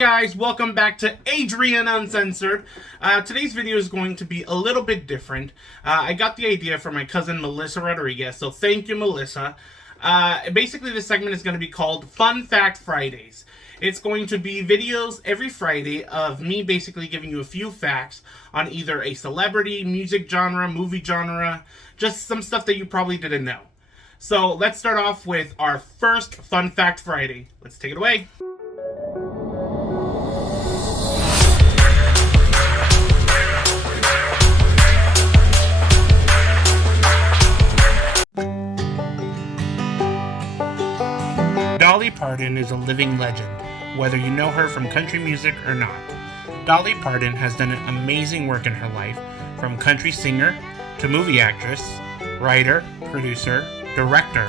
Guys, welcome back to Adrian Uncensored. Today's video is going to be a little bit different. I got the idea from my cousin Melissa Rodriguez, so thank you, Melissa. Basically, this segment is going to be called Fun Fact Fridays. It's going to be videos every Friday of me basically giving you a few facts on either a celebrity, music genre, movie genre, just some stuff that you probably didn't know. So let's start off with our first Fun Fact Friday. Let's take it away. Dolly Parton is a living legend, whether you know her from country music or not. Dolly Parton has done amazing work in her life, from country singer to movie actress, writer, producer, director,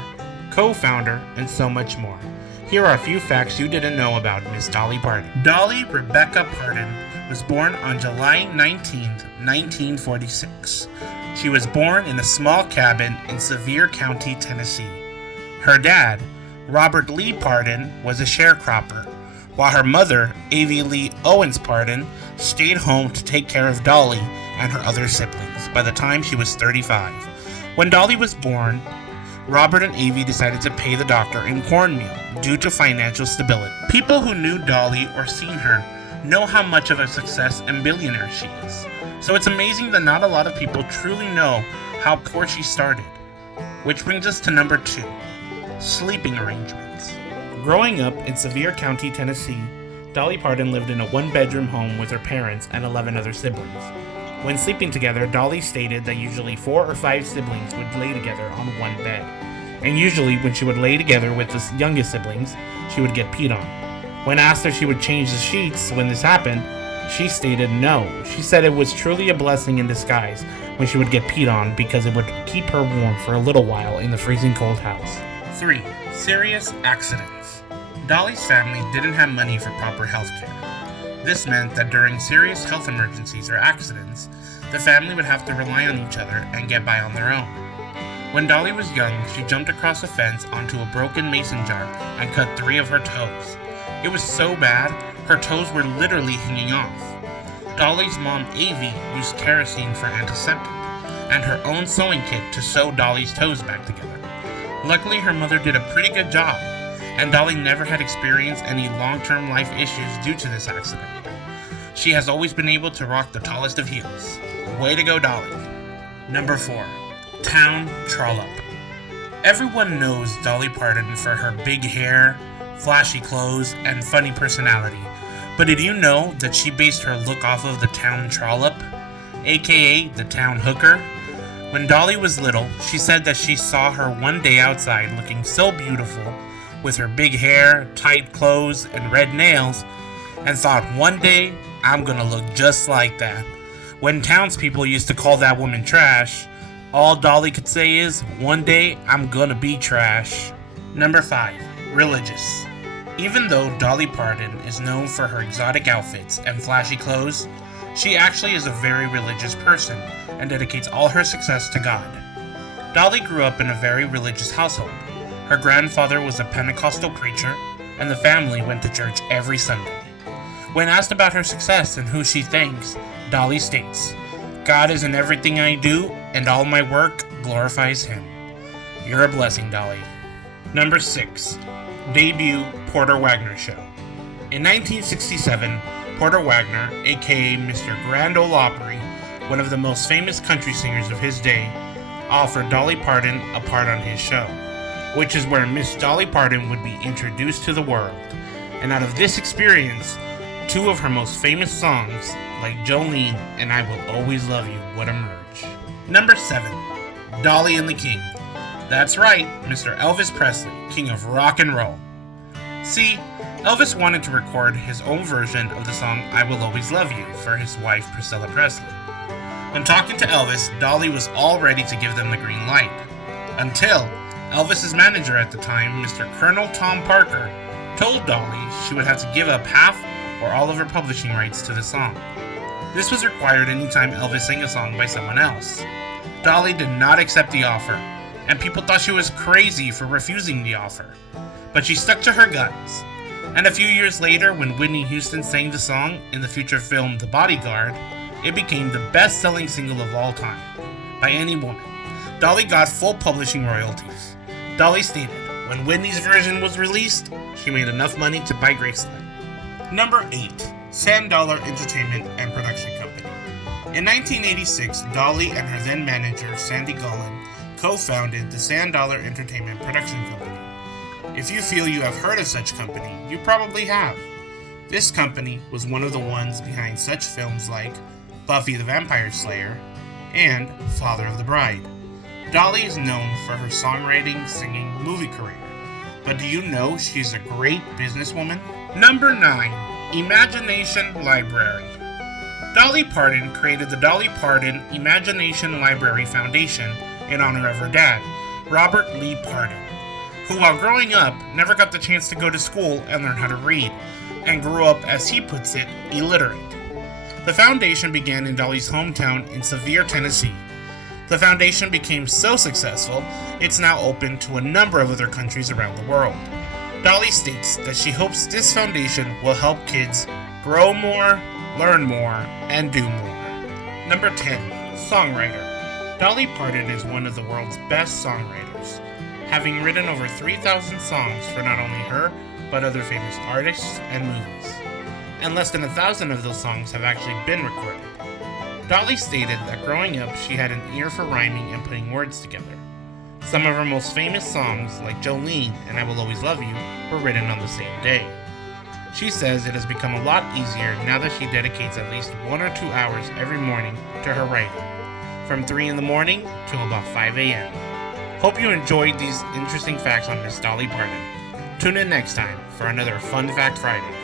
co-founder, and so much more. Here are a few facts you didn't know about Miss Dolly Parton. Dolly Rebecca Parton was born on July 19, 1946. She was born in a small cabin in Sevier County, Tennessee. Her dad, Robert Lee Parton, was a sharecropper, while her mother, Avie Lee Owens Parton, stayed home to take care of Dolly and her other siblings by the time she was 35. When Dolly was born, Robert and Avie decided to pay the doctor in cornmeal due to financial stability. People who knew Dolly or seen her know how much of a success and billionaire she is. So it's amazing that not a lot of people truly know how poor she started. Which brings us to number 2. Sleeping arrangements. Growing up in Sevier County, Tennessee, Dolly Parton lived in a one-bedroom home with her parents and 11 other siblings. When sleeping together, Dolly stated that usually 4 or 5 siblings would lay together on one bed. And usually when she would lay together with the youngest siblings, she would get peed on. When asked if she would change the sheets when this happened, she stated no. She said it was truly a blessing in disguise when she would get peed on because it would keep her warm for a little while in the freezing cold house. 3. Serious accidents. Dolly's family didn't have money for proper health care. This meant that during serious health emergencies or accidents, the family would have to rely on each other and get by on their own. When Dolly was young, she jumped across a fence onto a broken mason jar and cut 3 of her toes. It was so bad, her toes were literally hanging off. Dolly's mom, Avie, used kerosene for antiseptic and her own sewing kit to sew Dolly's toes back together. Luckily, her mother did a pretty good job, and Dolly never had experienced any long-term life issues due to this accident. She has always been able to rock the tallest of heels. Way to go, Dolly. Number 4. Town Trollop. Everyone knows Dolly Parton for her big hair, flashy clothes, and funny personality. But did you know that she based her look off of the town trollop, aka the town hooker? When Dolly was little, she said that she saw her one day outside looking so beautiful with her big hair, tight clothes, and red nails, and thought, one day, I'm gonna look just like that. When townspeople used to call that woman trash, all Dolly could say is, one day, I'm gonna be trash. Number 5. Religious. Even though Dolly Parton is known for her exotic outfits and flashy clothes, she actually is a very religious person and dedicates all her success to God. Dolly grew up in a very religious household. Her grandfather was a Pentecostal preacher, and the family went to church every Sunday. When asked about her success and who she thanks, Dolly states, "God is in everything I do, and all my work glorifies Him." You're a blessing, Dolly. Number 6. Debut Porter Wagoner Show. In 1967, Porter Wagoner, aka Mr. Grand Ole Opry, one of the most famous country singers of his day, offered Dolly Parton a part on his show, which is where Miss Dolly Parton would be introduced to the world. And out of this experience, 2 of her most famous songs, like Jolene and I Will Always Love You, would emerge. Number 7. Dolly and the King. That's right, Mr. Elvis Presley, king of rock and roll. See, Elvis wanted to record his own version of the song I Will Always Love You for his wife Priscilla Presley. When talking to Elvis, Dolly was all ready to give them the green light, until Elvis's manager at the time, Mr. Colonel Tom Parker, told Dolly she would have to give up half or all of her publishing rights to the song. This was required anytime Elvis sang a song by someone else. Dolly did not accept the offer, and people thought she was crazy for refusing the offer. but she stuck to her guns. And a few years later, when Whitney Houston sang the song in the feature film The Bodyguard, it became the best-selling single of all time, by any woman. Dolly got full publishing royalties. Dolly stated, when Whitney's version was released, she made enough money to buy Graceland. Number 8. Sand Dollar Entertainment and Production Company. In 1986, Dolly and her then manager, Sandy Gollan, co-founded the Sand Dollar Entertainment Production Company. If you feel you have heard of such company, you probably have. This company was one of the ones behind such films like Buffy the Vampire Slayer and Father of the Bride. Dolly is known for her songwriting, singing, movie career. But do you know she's a great businesswoman? Number 9. Imagination Library. Dolly Parton created the Dolly Parton Imagination Library Foundation in honor of her dad, Robert Lee Parton, who while growing up never got the chance to go to school and learn how to read, and grew up, as he puts it, illiterate. The foundation began in Dolly's hometown in Sevier, Tennessee. The foundation became so successful, it's now open to a number of other countries around the world. Dolly states that she hopes this foundation will help kids grow more, learn more, and do more. Number 10. Songwriter. Dolly Parton is one of the world's best songwriters, having written over 3,000 songs for not only her, but other famous artists and movies. And less than 1,000 of those songs have actually been recorded. Dolly stated that growing up she had an ear for rhyming and putting words together. Some of her most famous songs, like Jolene and I Will Always Love You, were written on the same day. She says it has become a lot easier now that she dedicates at least 1 or 2 hours every morning to her writing, from 3 in the morning till about 5 a.m. Hope you enjoyed these interesting facts on Miss Dolly Parton. Tune in next time for another Fun Fact Friday.